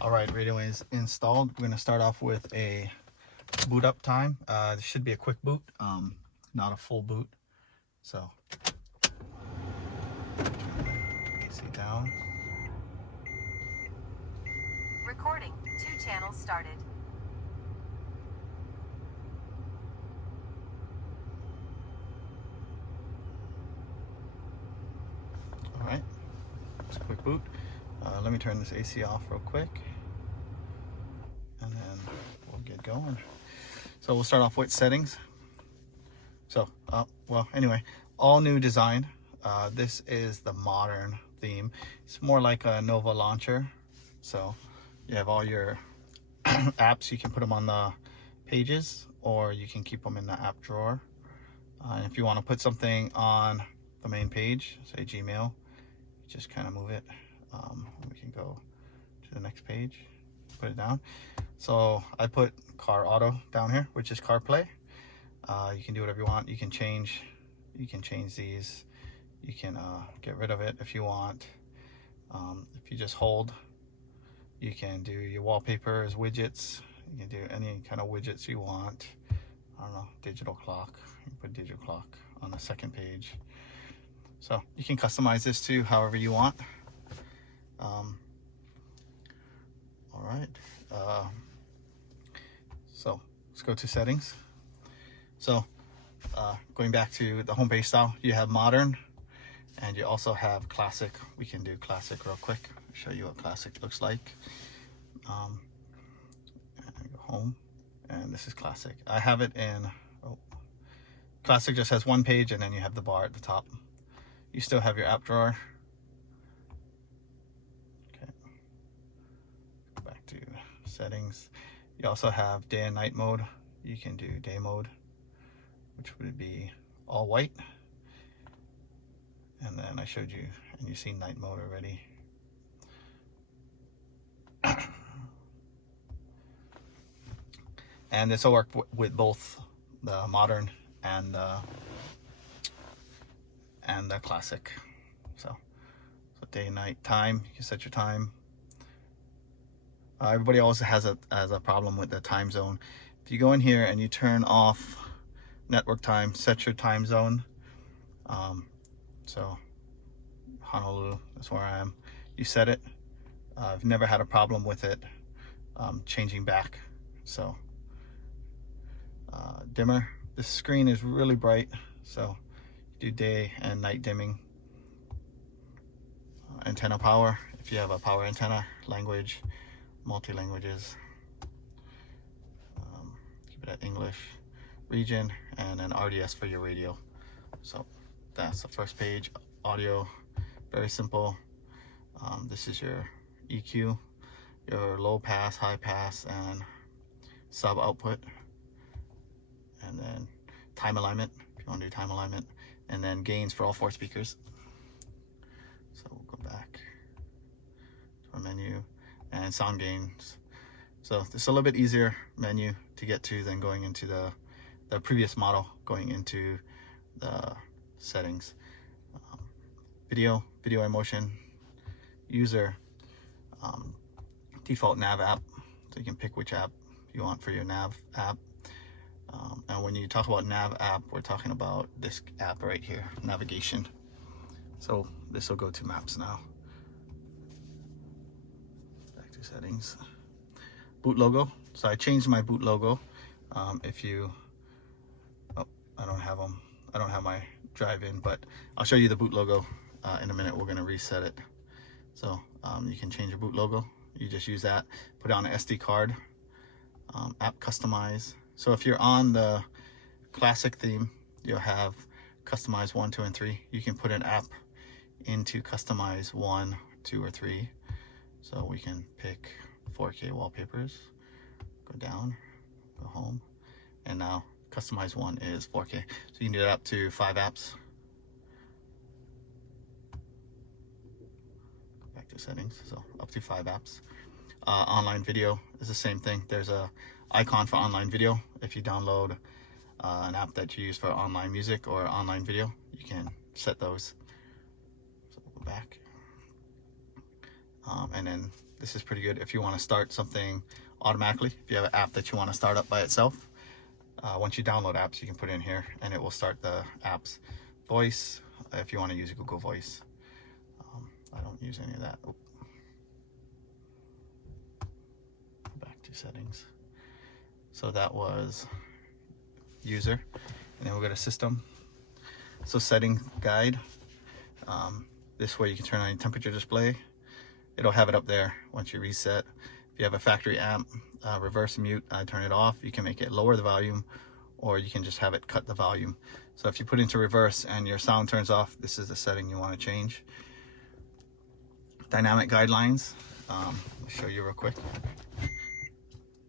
All right, radio is installed. We're gonna start off with a boot up time. This should be a quick boot, not a full boot. So, AC down. Recording. 2 channels started. All right, it's a quick boot. Let me turn this AC off real quick, and then we'll get going. So we'll start off with settings. So, well, anyway, all new design. This is the modern theme. It's more like a Nova launcher. So you have all your apps. You can put them on the pages, or you can keep them in the app drawer. And if you want to put something on the main page, say Gmail, just kind of move it. We can go to the next page, put it down. So I put Car Auto down here, which is CarPlay. You can do whatever you want. You can change these. You can get rid of it if you want. If you just hold, you can do your wallpapers, widgets. You can do any kind of widgets you want. I don't know, digital clock. You can put digital clock on the second page. So you can customize this too however you want. All right. So let's go to settings. So going back to the homepage style, you have modern, and you also have classic. We can do classic real quick. I'll show you what classic looks like. And go home, and this is classic. I have it in, classic just has one page, and then you have the bar at the top. You still have your app drawer. Okay. Go back to settings. You also have day and night mode. You can do day mode, which would be all white. And then I showed you, and you've seen night mode already. And this will work with both the modern and the classic. So day and night time, you can set your time. Everybody also has a problem with the time zone. If you go in here and you turn off network time, set your time zone. So Honolulu, that's where I am. You set it. I've never had a problem with it changing back. So dimmer. This screen is really bright, so you do day and night dimming. Antenna power, if you have a power antenna. Language, multi-languages. Keep it at English. Region, and then RDS for your radio. So that's the first page. Audio, very simple. This is your EQ, your low pass, high pass, and sub output. And then time alignment, if you want to do time alignment. And then gains for all 4 speakers. So we'll go back to our menu, and sound gains. So this is a little bit easier menu to get to than going into the previous model, going into the settings. Video emotion, user, default nav app, so you can pick which app you want for your nav app. And when you talk about nav app, we're talking about this app right here, navigation. So this will go to maps now. Back to settings. Boot logo. So I changed my boot logo. If you, I don't have them. I don't have my drive-in, but I'll show you the boot logo in a minute. We're gonna reset it. So you can change your boot logo. You just use that, put it on an SD card. App customize. So if you're on the classic theme, you'll have customize 1, 2, and 3. You can put an app into customize 1, 2, or 3. So we can pick 4K wallpapers, go down, go home, and now customize 1 is 4K. So you can do that up to 5 apps. Go back to settings, so up to 5 apps. Online video is the same thing. There's a icon for online video. If you download an app that you use for online music or online video, you can set those. So we'll go back. And then This is pretty good if you want to start something automatically. If you have an app that you want to start up by itself, once you download apps, you can put it in here and it will start the apps. Voice, if you want to use Google Voice. I don't use any of that. Oh. Back to settings. So that was user, and then we'll go to system. So setting guide. This way you can turn on your temperature display. It'll have it up there once you reset. If you have a factory amp, reverse mute, I turn it off. You can make it lower the volume, or you can just have it cut the volume. So if you put into reverse and your sound turns off, this is the setting you want to change. Dynamic guidelines. I'll show you real quick.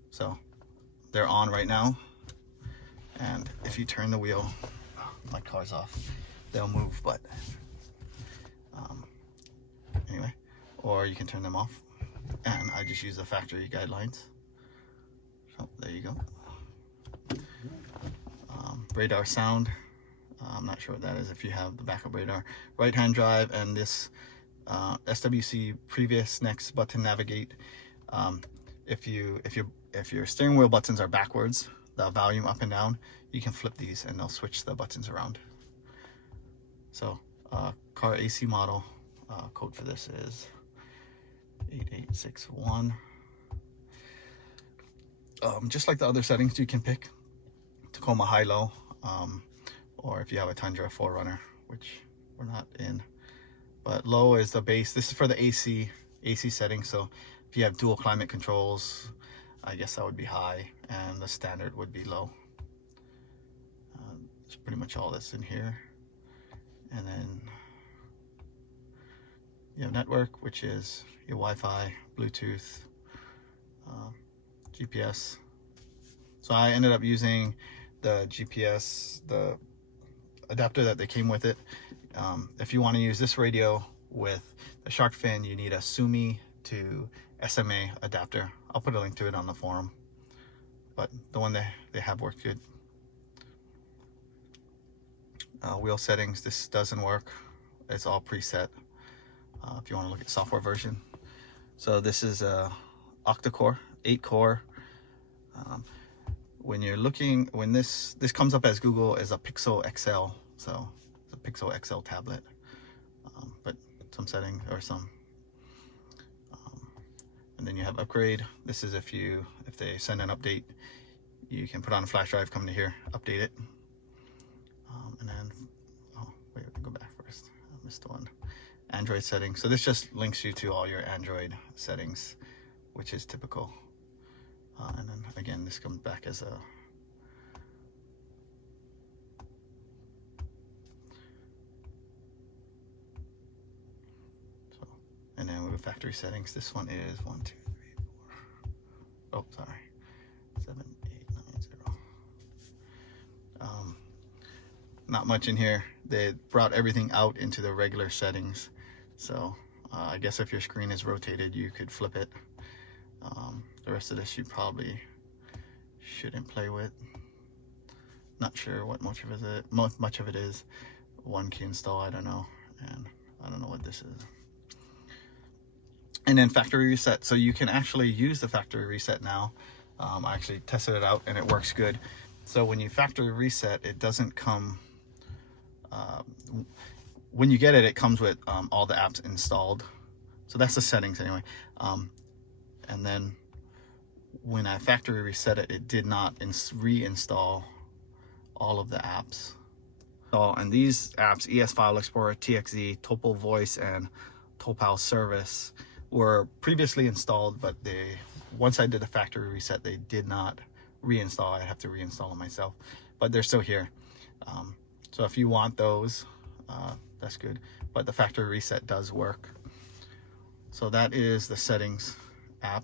So they're on right now, and if you turn the wheel, my car's off, they'll move, but anyway, or you can turn them off, and I just use the factory guidelines. So there you go. Radar sound, I'm not sure what that is if you have the backup radar. Right hand drive, and this SWC previous next button navigate. If your steering wheel buttons are backwards, the volume up and down, you can flip these and they'll switch the buttons around. So car AC model, code for this is 8861. Just like the other settings, you can pick Tacoma high-low, or if you have a Tundra 4Runner, which we're not in. But low is the base. This is for the AC setting. So if you have dual climate controls, I guess that would be high, and the standard would be low. It's pretty much all that's in here. And then you have network, which is your Wi-Fi, Bluetooth, GPS. So I ended up using the GPS, the adapter that they came with it. If you want to use this radio with the shark fin, you need a SUMI to SMA adapter. I'll put a link to it on the forum, but the one they have worked good. Wheel settings, this doesn't work. It's all preset if you want to look at software version. So this is a octa-core, 8-core. When you're looking, when this comes up as Google as a Pixel XL, so it's a Pixel XL tablet, but some settings or some. And then you have upgrade. This is if they send an update, you can put on a flash drive, come to here, update it. And then, oh wait, go back first. I missed one. Android settings. So this just links you to all your Android settings, which is typical. And then again, this comes back as a and then we have factory settings. This one is 1, 2, 3, 4. Oh, sorry, 7, 8, 9, 0. Not much in here. They brought everything out into the regular settings. So I guess if your screen is rotated, you could flip it. The rest of this you probably shouldn't play with. Not sure what much of it is. One key install, I don't know, and I don't know what this is. And then factory reset. So you can actually use the factory reset now. I actually tested it out and it works good. So when you factory reset, it doesn't come. When you get it, it comes with all the apps installed. So that's the settings anyway. And then when I factory reset it, it did not reinstall all of the apps. So, and these apps, ES File Explorer, TXZ, Topo Voice, and Topal Service, were previously installed, but once I did a factory reset, they did not reinstall. I have to reinstall them myself, but they're still here. So if you want those, that's good. But the factory reset does work. So that is the settings app.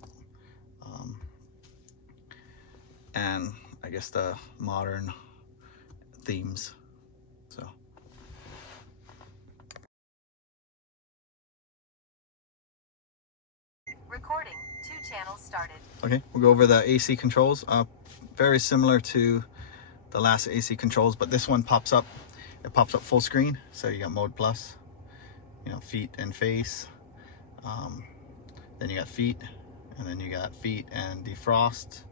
And I guess the modern themes. So. Recording. 2 channels started. Okay, we'll go over the AC controls. Very similar to the last AC controls, but this one pops up. It pops up full screen. So you got mode plus, feet and face. Then you got feet, and then you got feet and defrost,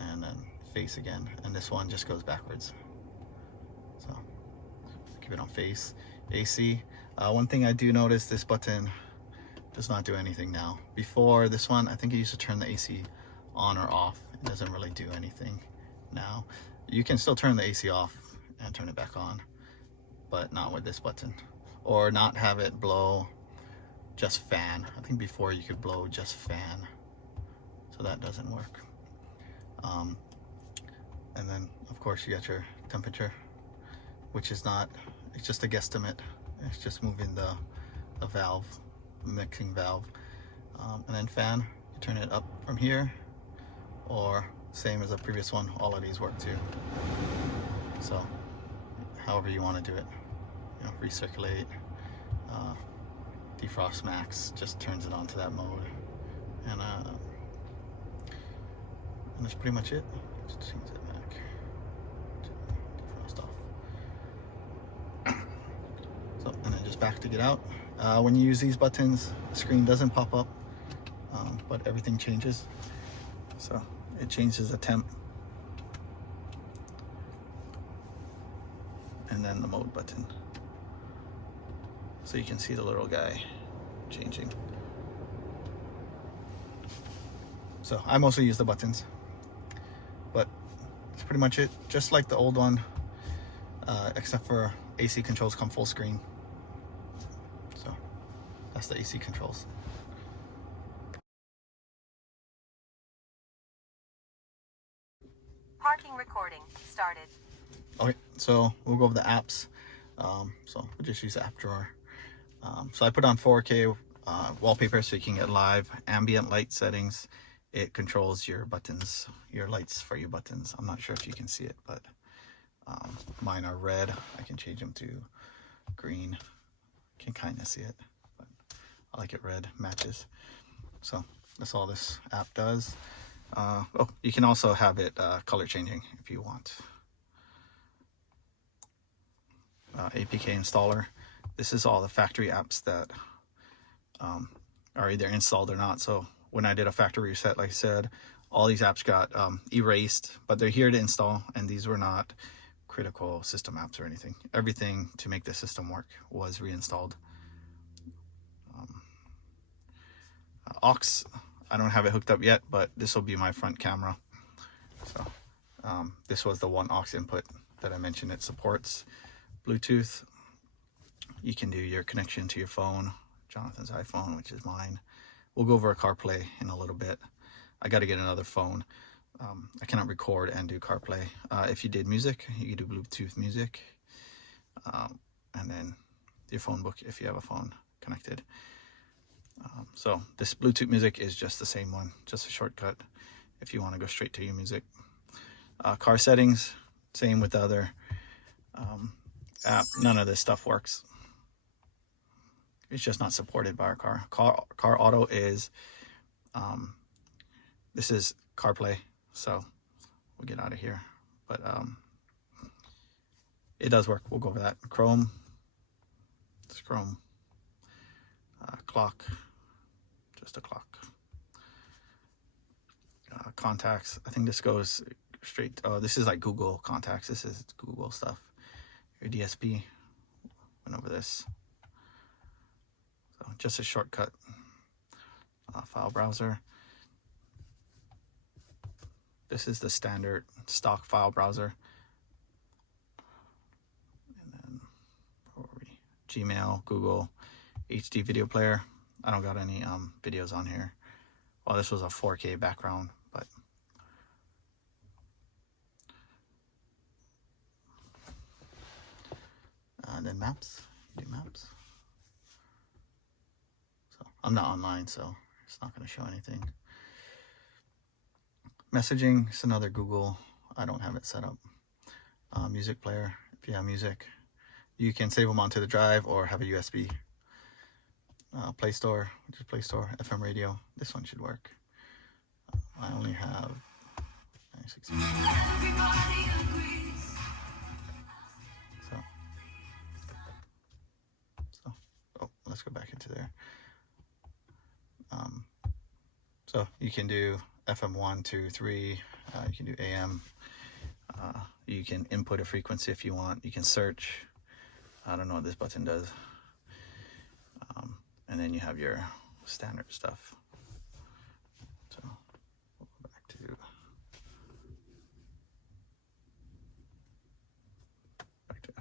and then face again. And this one just goes backwards. So keep it on face. AC. One thing I do notice, this button does not do anything now. Before this one, I think it used to turn the AC on or off. It doesn't really do anything now. You can still turn the AC off and turn it back on, but not with this button. Or not have it blow just fan. I think before you could blow just fan, so that doesn't work. And then of course you got your temperature, which is not, it's just a guesstimate. It's just moving the valve, mixing valve. And then fan, you turn it up from here, or same as the previous one, all of these work too. So however you want to do it, you know, recirculate, defrost max just turns it onto that mode, and that's pretty much it. Just change it back to defrost off. So, and then just back to get out. When you use these buttons, the screen doesn't pop up, but everything changes. So it changes the temp, and then the mode button, so you can see the little guy changing. So I mostly use the buttons, but that's pretty much it. Just like the old one, except for AC controls come full screen. So that's the AC controls. Parking recording started. Okay, so we'll go over the apps. So we'll just use the app drawer. So I put on 4K wallpaper so you can get live ambient light settings. It controls your buttons, your lights for your buttons. I'm not sure if you can see it, but mine are red. I can change them to green. Can kind of see it, but I like it red, matches. So that's all this app does. Oh, you can also have it color changing if you want. APK installer. This is all the factory apps that are either installed or not. So when I did a factory reset, like I said, all these apps got erased, but they're here to install, and these were not critical system apps or anything. Everything to make the system work was reinstalled. AUX, I don't have it hooked up yet, but this will be my front camera. So this was the one AUX input that I mentioned. It supports Bluetooth. You can do your connection to your phone, Jonathan's iPhone, which is mine. We'll go over CarPlay in a little bit. I got to get another phone. I cannot record and do CarPlay. If you did music, you could do Bluetooth music, and then your phone book if you have a phone connected. So this Bluetooth music is just the same one, just a shortcut if you want to go straight to your music. Car settings, same with the other app. None of this stuff works. It's just not supported by our car. Car auto is, this is CarPlay, so we'll get out of here. But it does work. We'll go over that. Chrome, it's Chrome. Clock, just a clock. Contacts, I think this goes straight, this is like Google contacts. This is Google stuff. Your DSP, went over this. So just a shortcut. File browser. This is the standard stock file browser. And then where were we? Gmail, Google, HD video player. I don't got any videos on here. Well, this was a 4K background, but and then maps. Do maps. So I'm not online, so it's not going to show anything. Messaging, it's another Google. I don't have it set up. Music player, if you have music, you can save them onto the drive or have a USB. Play Store, which is Play Store. FM radio, this one should work. I only have 96. So, oh, let's go back into there. So you can do FM 1, 2, 3, you can do AM, you can input a frequency if you want, you can search. I don't know what this button does. And then you have your standard stuff. So we'll go back to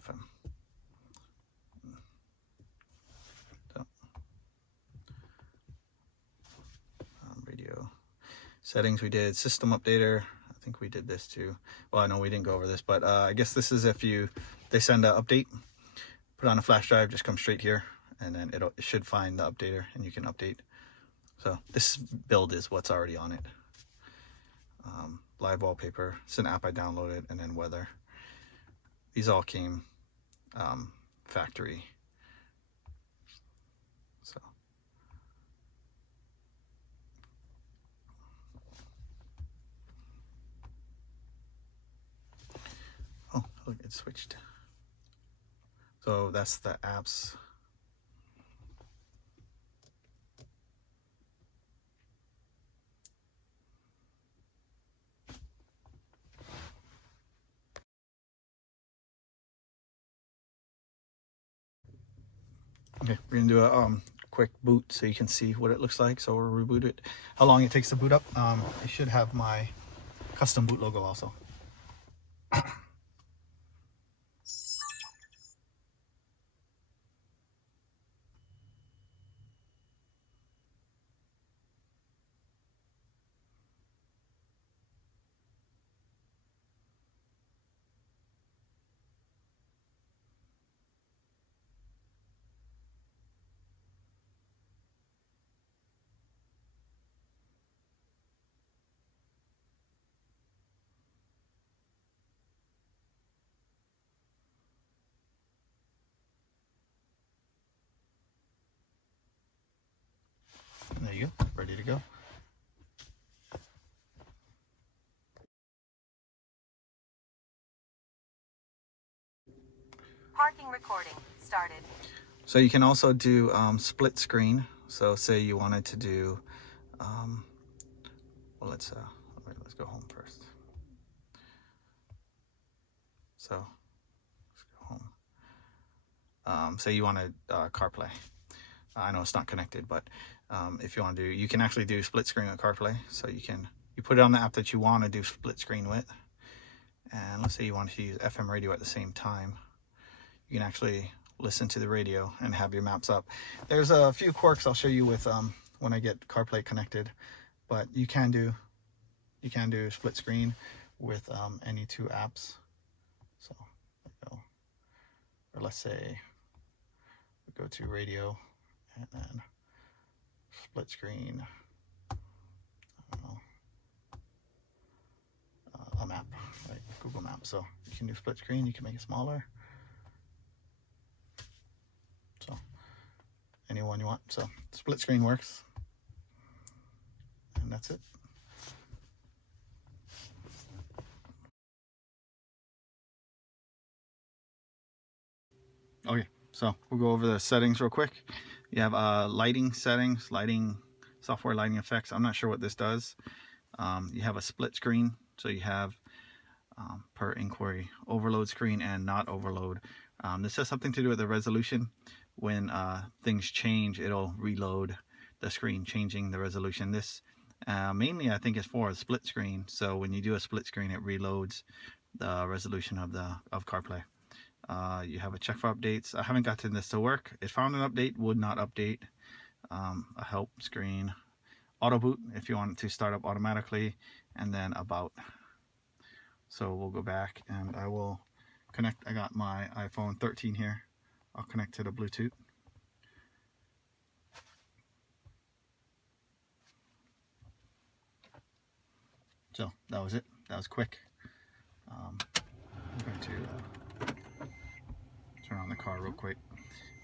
FM. So, radio settings we did, system updater. I think we did this too. Well, I know we didn't go over this, but I guess this is if they send an update, put it on a flash drive, just come straight here, and then it should find the updater and you can update. So this build is what's already on it. Live wallpaper, it's an app I downloaded, and then weather. These all came factory. So oh, look, it switched. So that's the apps. Okay, we're gonna do a quick boot so you can see what it looks like. So we'll reboot it. How long it takes to boot up? It should have my custom boot logo also. There you go, ready to go. Parking recording started. So you can also do split screen. So say you wanted to do, well, let's go home first. So let's go home. Say you wanted CarPlay. I know it's not connected, but if you want to do, you can actually do split screen with CarPlay. So you put it on the app that you want to do split screen with. And let's say you want to use FM radio at the same time. You can actually listen to the radio and have your maps up. There's a few quirks I'll show you with when I get CarPlay connected, but you can do split screen with any two apps. So there you go. Or let's say we go to radio and then split screen, I don't know, a map, like Google Maps. So you can do split screen, you can make it smaller. So any one you want. So split screen works. And that's it. Okay, so we'll go over the settings real quick. You have lighting settings, software lighting effects. I'm not sure what this does. You have a split screen, so you have per inquiry overload screen and not overload. This has something to do with the resolution. When things change, it'll reload the screen, changing the resolution. This mainly I think is for a split screen. So when you do a split screen, it reloads the resolution of CarPlay. You have a check for updates. I haven't gotten this to work. It found an update, would not update. A help screen, auto boot if you want it to start up automatically, and then about. So we'll go back and I will connect. I got my iPhone 13 here. I'll connect to the Bluetooth. So that was it. That was quick. I'm going to turn on the car real quick.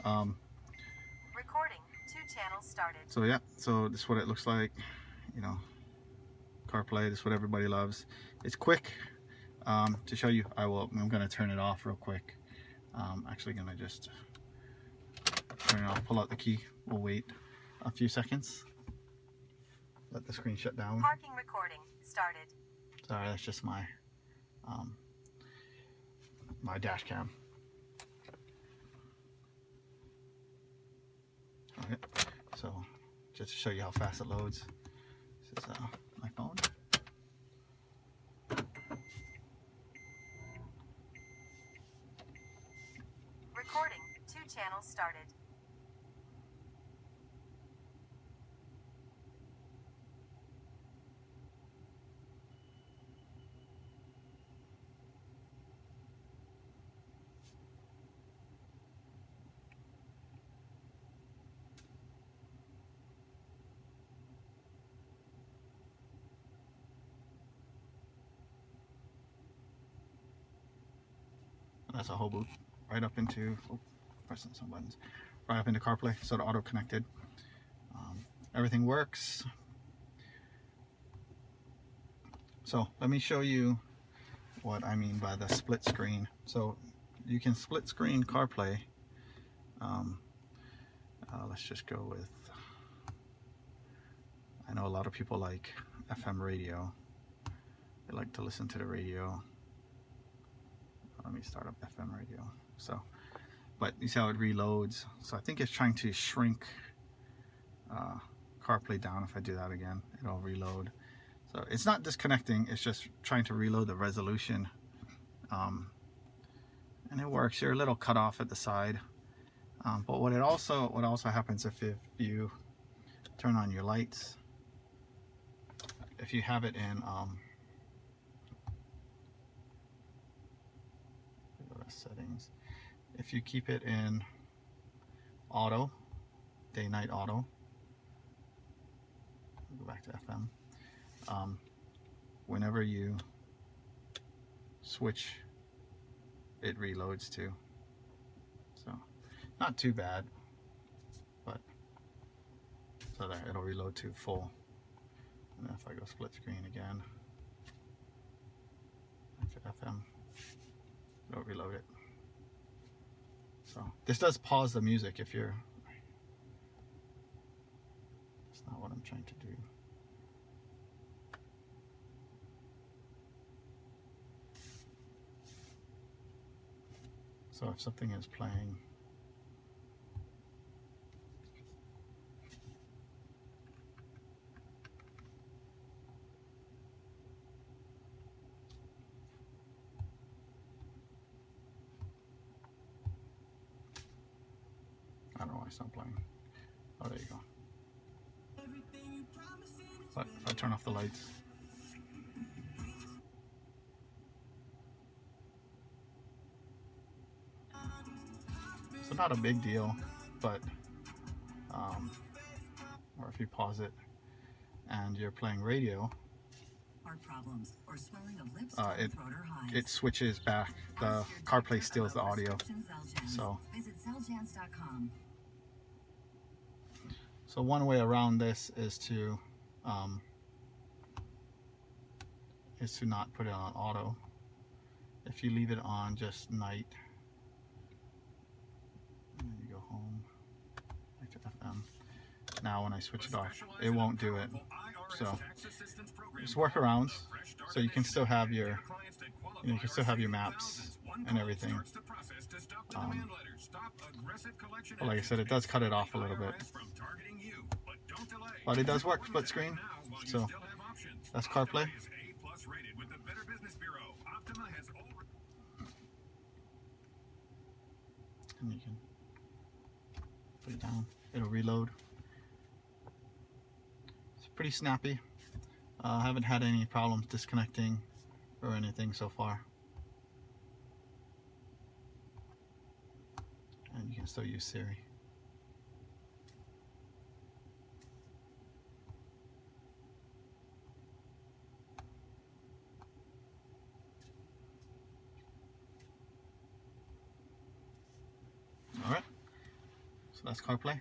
Recording. 2 channels started. So yeah, so this is what it looks like. You know, CarPlay. This is what everybody loves. It's quick. To show you, I'm going to turn it off real quick. Actually going to just turn it off, pull out the key. We'll wait a few seconds. let the screen shut down. Parking recording started. Sorry, that's just my my dash cam. Alright, so just to show you how fast it loads, this is my phone. Recording. 2 channels started. That's a whole boot right up into, oh, pressing some buttons, right up into CarPlay, so the auto connected. Everything works. So let me show you what I mean by the split screen. So you can split screen CarPlay. Let's just go with, I know a lot of people like FM radio. They like to listen to the radio. Let me start up FM radio. So, but you see how it reloads. So I think it's trying to shrink CarPlay down. If I do that again, it'll reload. So it's not disconnecting, it's just trying to reload the resolution. And it works. You're a little cut off at the side. But what also happens if you turn on your lights, if you have it in settings, if you keep it in auto, day night auto, go back to FM, whenever you switch, it reloads too. So not too bad, but so there, it'll reload to full. And if I go split screen again, back to FM, it'll reload it. So this does pause the music if you're, that's not what I'm trying to do. So if something is playing, I don't know why it's not playing. Oh, there you go. But if I turn off the lights, so not a big deal, but or if you pause it and you're playing radio, it switches back. The CarPlay steals the audio. So one way around this is to not put it on auto. If you leave it on just night, and then you go home, back to FM. Now when I switch it off, it won't do it. So just workarounds. So you can still have your, you can still have your maps and everything. But like I said, it does cut it off a little bit. But it does work split screen. So that's CarPlay. And you can put it down, it'll reload. It's pretty snappy. I haven't had any problems disconnecting or anything so far. And you can still use Siri. Alright, so that's CarPlay.